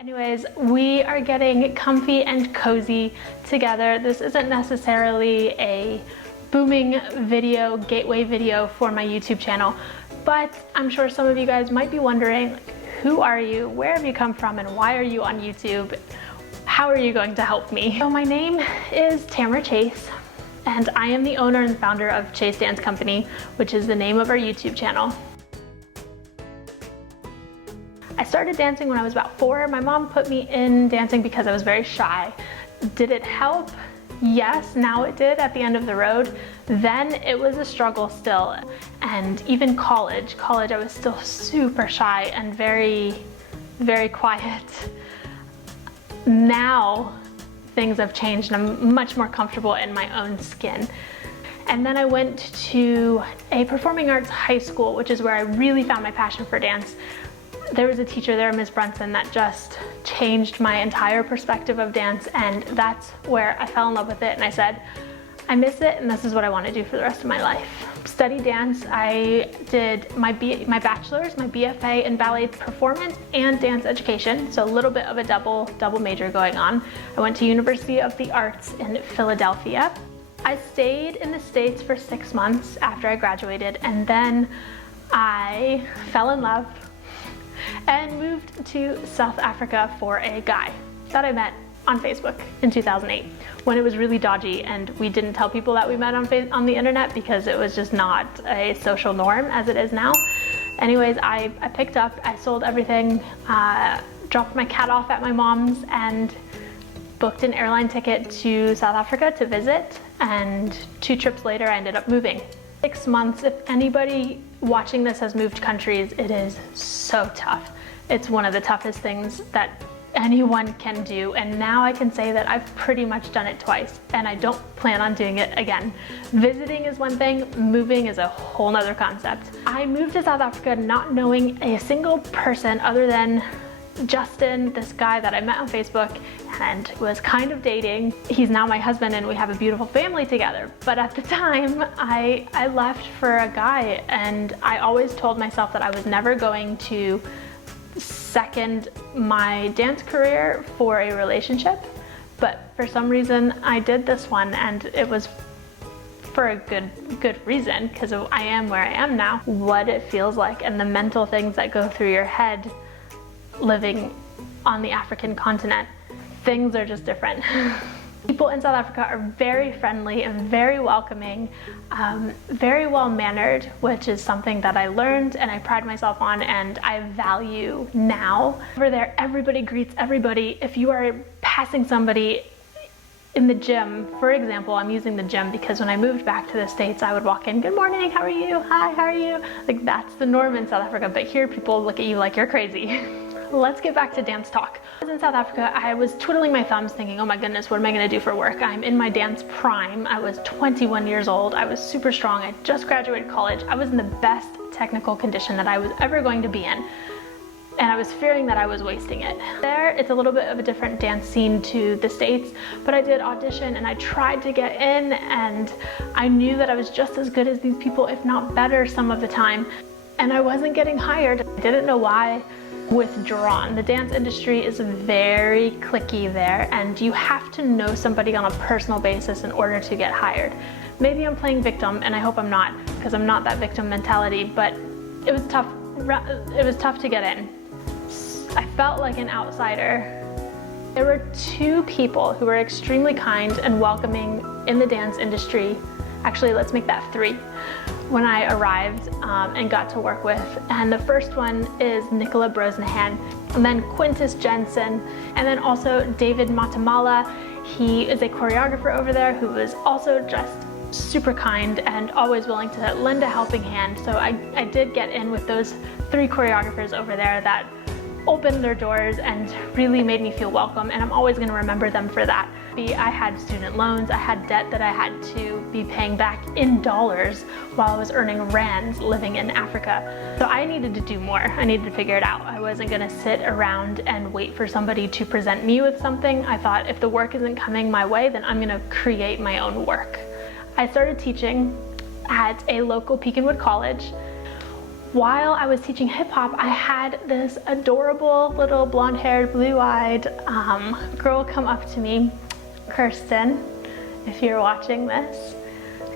Anyways, we are getting comfy and cozy together. This isn't necessarily a booming video, gateway video for my YouTube channel, but I'm sure some of you guys might be wondering, who are you? Where have you come from? And why are you on YouTube? How are you going to help me? So my name is Tamra Chace, and I am the owner and founder of Chaces Company, which is the name of our YouTube channel. I started dancing when I was about 4. My mom put me in dancing because I was very shy. Did it help? Yes, now it did at the end of the road. Then it was a struggle still. And even college I was still super shy and very, very quiet. Now things have changed and I'm much more comfortable in my own skin. And then I went to a performing arts high school, which is where I really found my passion for dance. There was a teacher there, Ms. Brunson, that just changed my entire perspective of dance, and that's where I fell in love with it, and I said, I miss it, and this is what I want to do for the rest of my life. Studied dance. I did my bachelor's, my BFA in ballet performance and dance education, so a little bit of a double major going on. I went to University of the Arts in Philadelphia. I stayed in the States for 6 months after I graduated, and then I fell in love and moved to South Africa for a guy that I met on Facebook in 2008 when it was really dodgy and we didn't tell people that we met on the internet because it was just not a social norm as it is now. Anyways, I picked up, I sold everything, dropped my cat off at my mom's and booked an airline ticket to South Africa to visit, and 2 trips later I ended up moving. 6 months, if anybody watching this has moved countries, it is so tough. It's one of the toughest things that anyone can do, and now I can say that I've pretty much done it twice and I don't plan on doing it again. Visiting is one thing, moving is a whole nother concept. I moved to South Africa not knowing a single person other than Justin, this guy that I met on Facebook and was kind of dating. He's now my husband and we have a beautiful family together. But at the time, I left for a guy, and I always told myself that I was never going to second my dance career for a relationship. But for some reason, I did this one, and it was for a good reason, because I am where I am now. What it feels like and the mental things that go through your head living on the African continent, things are just different. People in South Africa are very friendly and very welcoming, very well-mannered, which is something that I learned and I pride myself on and I value now. Over there, everybody greets everybody. If you are passing somebody in the gym, for example, I'm using the gym because when I moved back to the States, I would walk in, good morning, how are you? Hi, how are you? Like, that's the norm in South Africa, but here people look at you like you're crazy. Let's get back to dance talk. I was in South Africa, I was twiddling my thumbs thinking, oh my goodness, what am I gonna do for work? I'm in my dance prime. I was 21 years old. I was super strong. I just graduated college. I was in the best technical condition that I was ever going to be in. And I was fearing that I was wasting it. There, it's a little bit of a different dance scene to the States, but I did audition and I tried to get in, and I knew that I was just as good as these people, if not better some of the time. And I wasn't getting hired. I didn't know why. Withdrawn. The dance industry is very cliquey there, and you have to know somebody on a personal basis in order to get hired. Maybe I'm playing victim, and I hope I'm not, because I'm not that victim mentality, but it was tough. It was tough to get in. I felt like an outsider. There were 2 people who were extremely kind and welcoming in the dance industry. Actually, let's make that 3. When I arrived and got to work with. And the first one is Nicola Brosnahan, and then Quintus Jensen, and then also David Matamala. He is a choreographer over there who was also just super kind and always willing to lend a helping hand. So I did get in with those 3 choreographers over there that opened their doors and really made me feel welcome, and I'm always going to remember them for that. I had student loans, I had debt that I had to be paying back in dollars while I was earning rands living in Africa. So I needed to do more. I needed to figure it out. I wasn't going to sit around and wait for somebody to present me with something. I thought if the work isn't coming my way, then I'm going to create my own work. I started teaching at a local Pekinwood college. while I was teaching hip hop, I had this adorable little blonde-haired, blue-eyed girl come up to me, Kirsten, if you're watching this.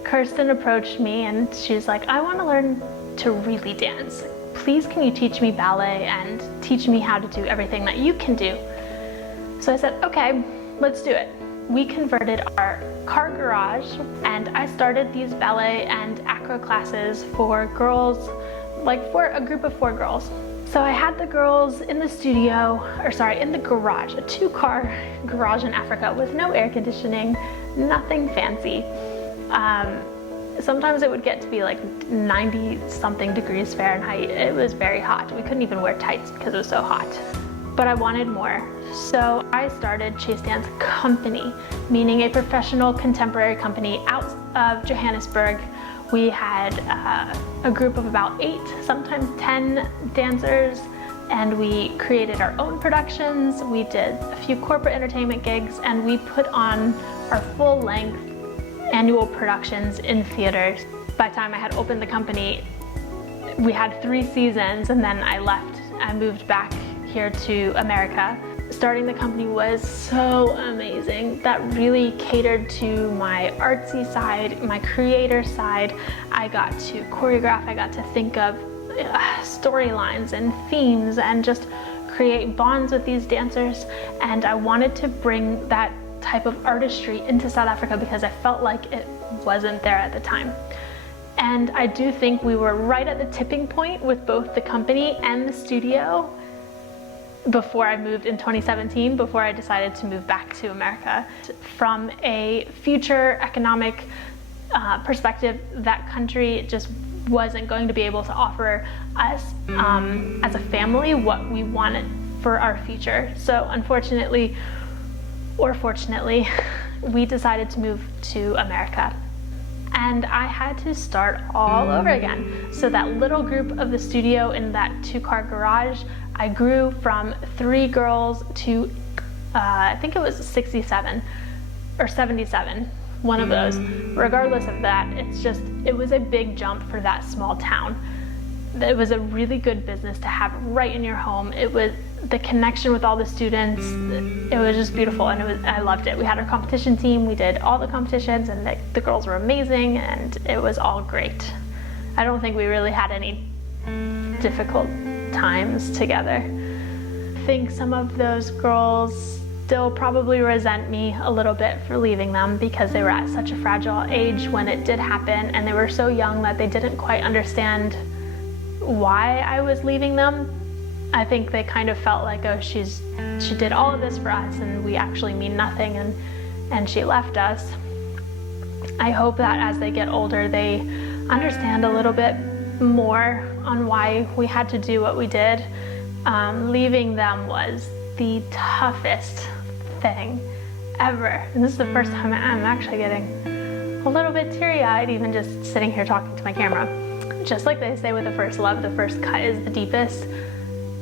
Kirsten approached me and she's like, I want to learn to really dance. Please can you teach me ballet and teach me how to do everything that you can do? So I said, okay, let's do it. We converted our car garage and I started these ballet and acro classes for girls, like for a group of 4 girls. So I had the girls in the studio, in the garage, a 2-car garage in Africa with no air conditioning, nothing fancy. Sometimes it would get to be like 90 something degrees Fahrenheit. It was very hot. We couldn't even wear tights because it was so hot. But I wanted more. So I started Chaces Company, meaning a professional contemporary company out of Johannesburg. We had a group of about 8, sometimes 10 dancers, and we created our own productions. We did a few corporate entertainment gigs, and we put on our full-length annual productions in theaters. By the time I had opened the company, we had 3 seasons, and then I left. I moved back here to America. Starting the company was so amazing. That really catered to my artsy side, my creator side. I got to choreograph, I got to think of storylines and themes and just create bonds with these dancers. And I wanted to bring that type of artistry into South Africa because I felt like it wasn't there at the time. And I do think we were right at the tipping point with both the company and the studio before I moved in 2017, before I decided to move back to America. From a future economic perspective, that country just wasn't going to be able to offer us as a family what we wanted for our future. So unfortunately, or fortunately, we decided to move to America. And I had to start all over again. So that little group of the studio in that 2-car garage, I grew from 3 girls to, I think it was 67 or 77, one of those. Regardless of that, it was a big jump for that small town. It was a really good business to have right in your home. It was the connection with all the students. It was just beautiful, and I loved it. We had our competition team. We did all the competitions, and the girls were amazing, and it was all great. I don't think we really had any difficult times together. I think some of those girls still probably resent me a little bit for leaving them because they were at such a fragile age when it did happen, and they were so young that they didn't quite understand why I was leaving them. I think they kind of felt like, oh, she did all of this for us and we actually mean nothing, and she left us. I hope that as they get older, they understand a little bit more on why we had to do what we did. Leaving them was the toughest thing ever. And this is the first time I'm actually getting a little bit teary-eyed, even just sitting here talking to my camera. Just like they say with the first love, the first cut is the deepest.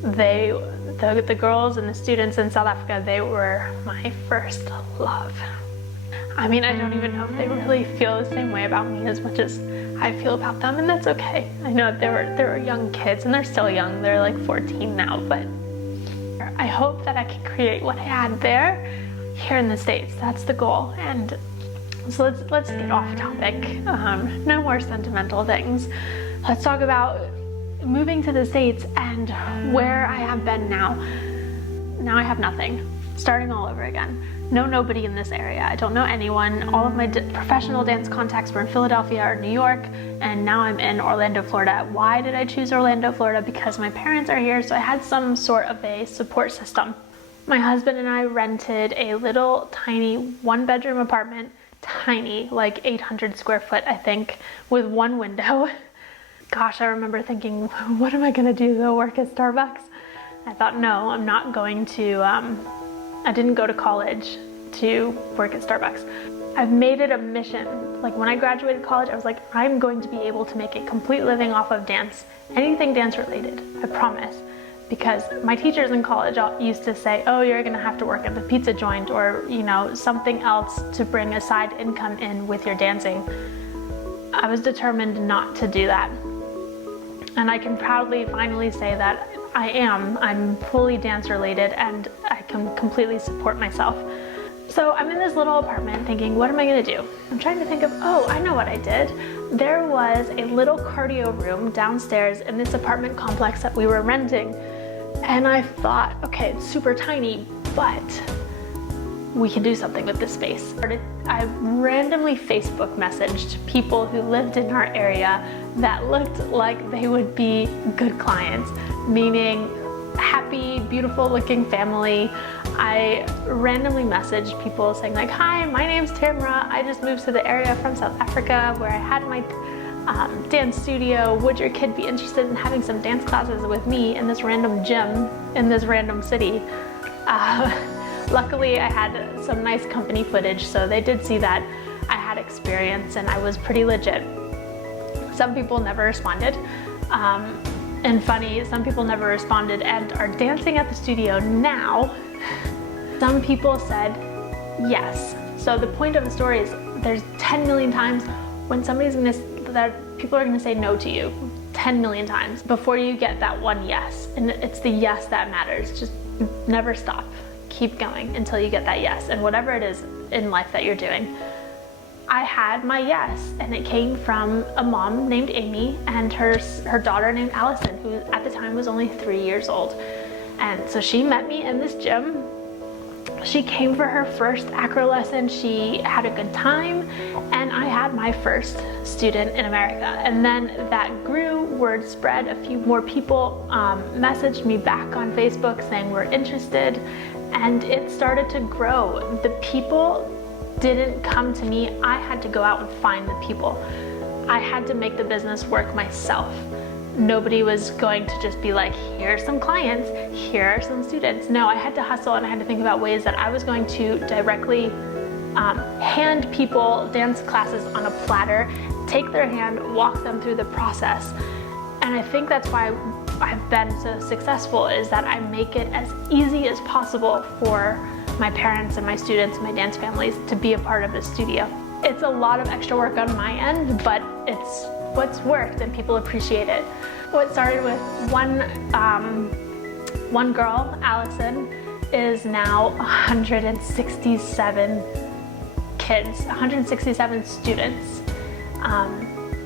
The girls and the students in South Africa, they were my first love. I mean, I don't even know if they really feel the same way about me as much as I feel about them, and that's okay. I know they were young kids, and they're still young. They're like 14 now, but I hope that I can create what I had there here in the States. That's the goal. And so let's get off topic. No more sentimental things. Let's talk about moving to the States and where I have been now. Now I have nothing. Starting all over again. Know nobody in this area. I don't know anyone. All of my professional dance contacts were in Philadelphia or New York, and now I'm in Orlando, Florida. Why did I choose Orlando, Florida? Because my parents are here, so I had some sort of a support system. My husband and I rented a little tiny 1-bedroom apartment, tiny, like 800 square foot, I think, with 1 window. Gosh, I remember thinking, what am I gonna do, go work at Starbucks? I thought, no, I'm not going to, I didn't go to college to work at Starbucks. I've made it a mission. Like when I graduated college, I was like, I'm going to be able to make a complete living off of dance, anything dance related, I promise. Because my teachers in college used to say, oh, you're gonna have to work at the pizza joint or, you know, something else to bring a side income in with your dancing. I was determined not to do that. And I can proudly finally say that I'm fully dance related and I can completely support myself. So I'm in this little apartment thinking, what am I gonna do? I'm trying to think of, oh, I know what I did. There was a little cardio room downstairs in this apartment complex that we were renting. And I thought, okay, it's super tiny, but we can do something with this space. I randomly Facebook messaged people who lived in our area that looked like they would be good clients, meaning happy, beautiful looking family. I randomly messaged people saying like, hi, my name's Tamra. I just moved to the area from South Africa where I had my dance studio. Would your kid be interested in having some dance classes with me in this random gym in this random city? Luckily, I had some nice company footage, so they did see that I had experience and I was pretty legit. Some people never responded. And funny, some people never responded and are dancing at the studio now. Some people said yes. So the point of the story is there's 10 million times when people are gonna say no to you 10 million times before you get that one yes. And it's the yes that matters. Just never stop. Keep going until you get that yes. And whatever it is in life that you're doing. I had my yes, and it came from a mom named Amy and her daughter named Allison, who at the time was only 3 years old. And so she met me in this gym. She came for her first acro lesson. She had a good time, and I had my first student in America. And then that grew, word spread. A few more people messaged me back on Facebook saying we're interested, and it started to grow. The people didn't come to me. I had to go out and find the people. I had to make the business work myself. Nobody was going to just be like, here's some clients, here are some students. No, I had to hustle and I had to think about ways that I was going to directly hand people dance classes on a platter, take their hand, walk them through the process. And I think that's why I've been so successful, is that I make it as easy as possible for my parents and my students, my dance families, to be a part of the studio. It's a lot of extra work on my end, but it's what's worked and people appreciate it. What started with one girl, Allison, is now 167 kids, 167 students.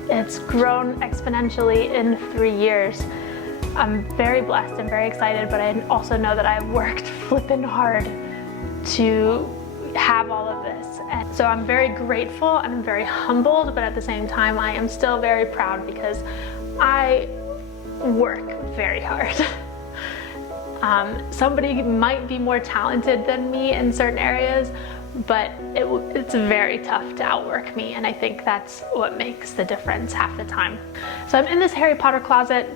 It's grown exponentially in 3 years. I'm very blessed and very excited, but I also know that I've worked flippin' hard to have all of this. And so I'm very grateful and I'm very humbled, but at the same time I am still very proud because I work very hard. Somebody might be more talented than me in certain areas, but it's very tough to outwork me, and I think that's what makes the difference half the time. So I'm in this Harry Potter closet,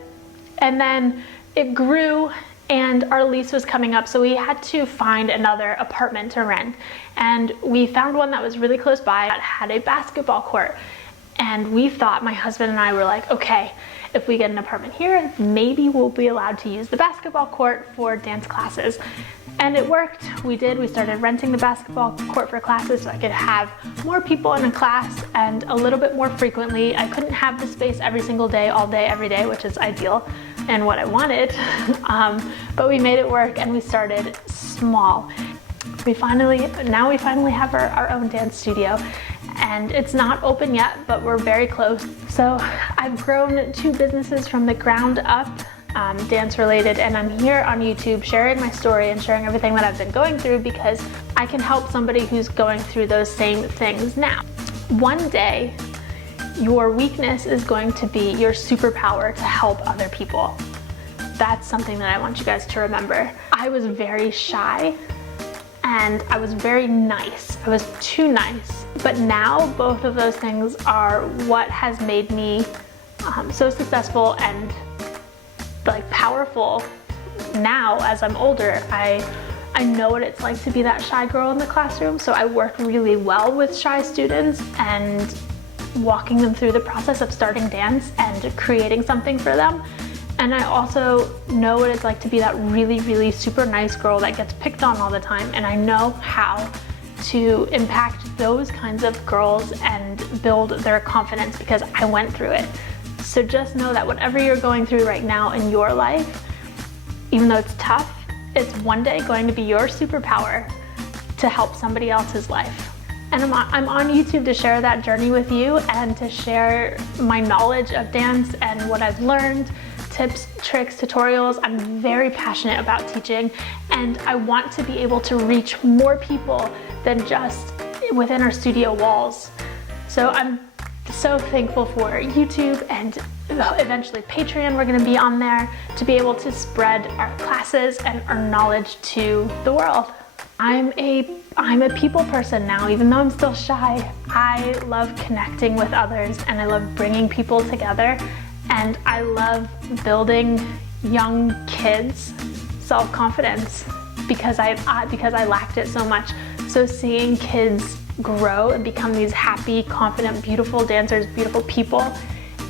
and then it grew and our lease was coming up, so we had to find another apartment to rent. And we found one that was really close by that had a basketball court. And we thought, my husband and I were like, okay, if we get an apartment here, maybe we'll be allowed to use the basketball court for dance classes. And it worked. We started renting the basketball court for classes so I could have more people in a class and a little bit more frequently. I couldn't have the space every single day, all day, every day, which is ideal and what I wanted. But we made it work and we started small. Now we finally have our own dance studio, and it's not open yet, but we're very close. So I've grown 2 businesses from the ground up, dance related, and I'm here on YouTube sharing my story and sharing everything that I've been going through because I can help somebody who's going through those same things now. One day, your weakness is going to be your superpower to help other people. That's something that I want you guys to remember. I was very shy and I was very nice. I was too nice. But now both of those things are what has made me so successful and like powerful now as I'm older. I know what it's like to be that shy girl in the classroom, so I work really well with shy students and walking them through the process of starting dance and creating something for them. And I also know what it's like to be that really, really super nice girl that gets picked on all the time, and I know how to impact those kinds of girls and build their confidence because I went through it. So just know that whatever you're going through right now in your life, even though it's tough, it's one day going to be your superpower to help somebody else's life. And I'm on YouTube to share that journey with you and to share my knowledge of dance and what I've learned, tips, tricks, tutorials. I'm very passionate about teaching, and I want to be able to reach more people than just within our studio walls. So I'm so thankful for YouTube and eventually Patreon. We're gonna be on there to be able to spread our classes and our knowledge to the world. I'm a people person now, even though I'm still shy. I love connecting with others, and I love bringing people together, and I love building young kids' self-confidence because I lacked it so much. So seeing kids grow and become these happy, confident, beautiful dancers, beautiful people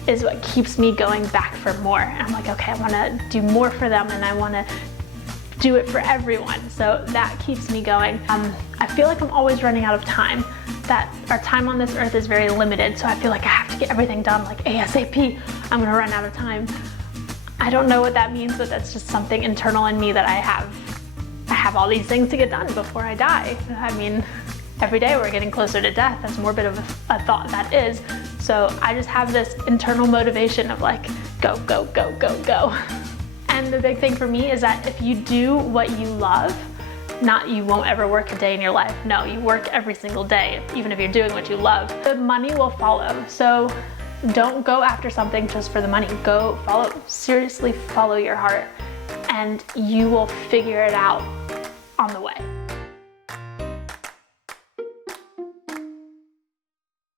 is what keeps me going back for more. And I'm like, okay, I wanna do more for them, and I wanna do it for everyone. So that keeps me going. I feel like I'm always running out of time, that our time on this earth is very limited. So I feel like I have to get everything done like ASAP. I'm gonna run out of time. I don't know what that means, but that's just something internal in me that I have all these things to get done before I die. I mean, every day we're getting closer to death, as morbid of a thought that is. So I just have this internal motivation of like, go, go, go, go, go. And the big thing for me is that if you do what you love, not you won't ever work a day in your life. No, you work every single day, even if you're doing what you love. The money will follow. So don't go after something just for the money. Go seriously follow your heart, and you will figure it out on the way.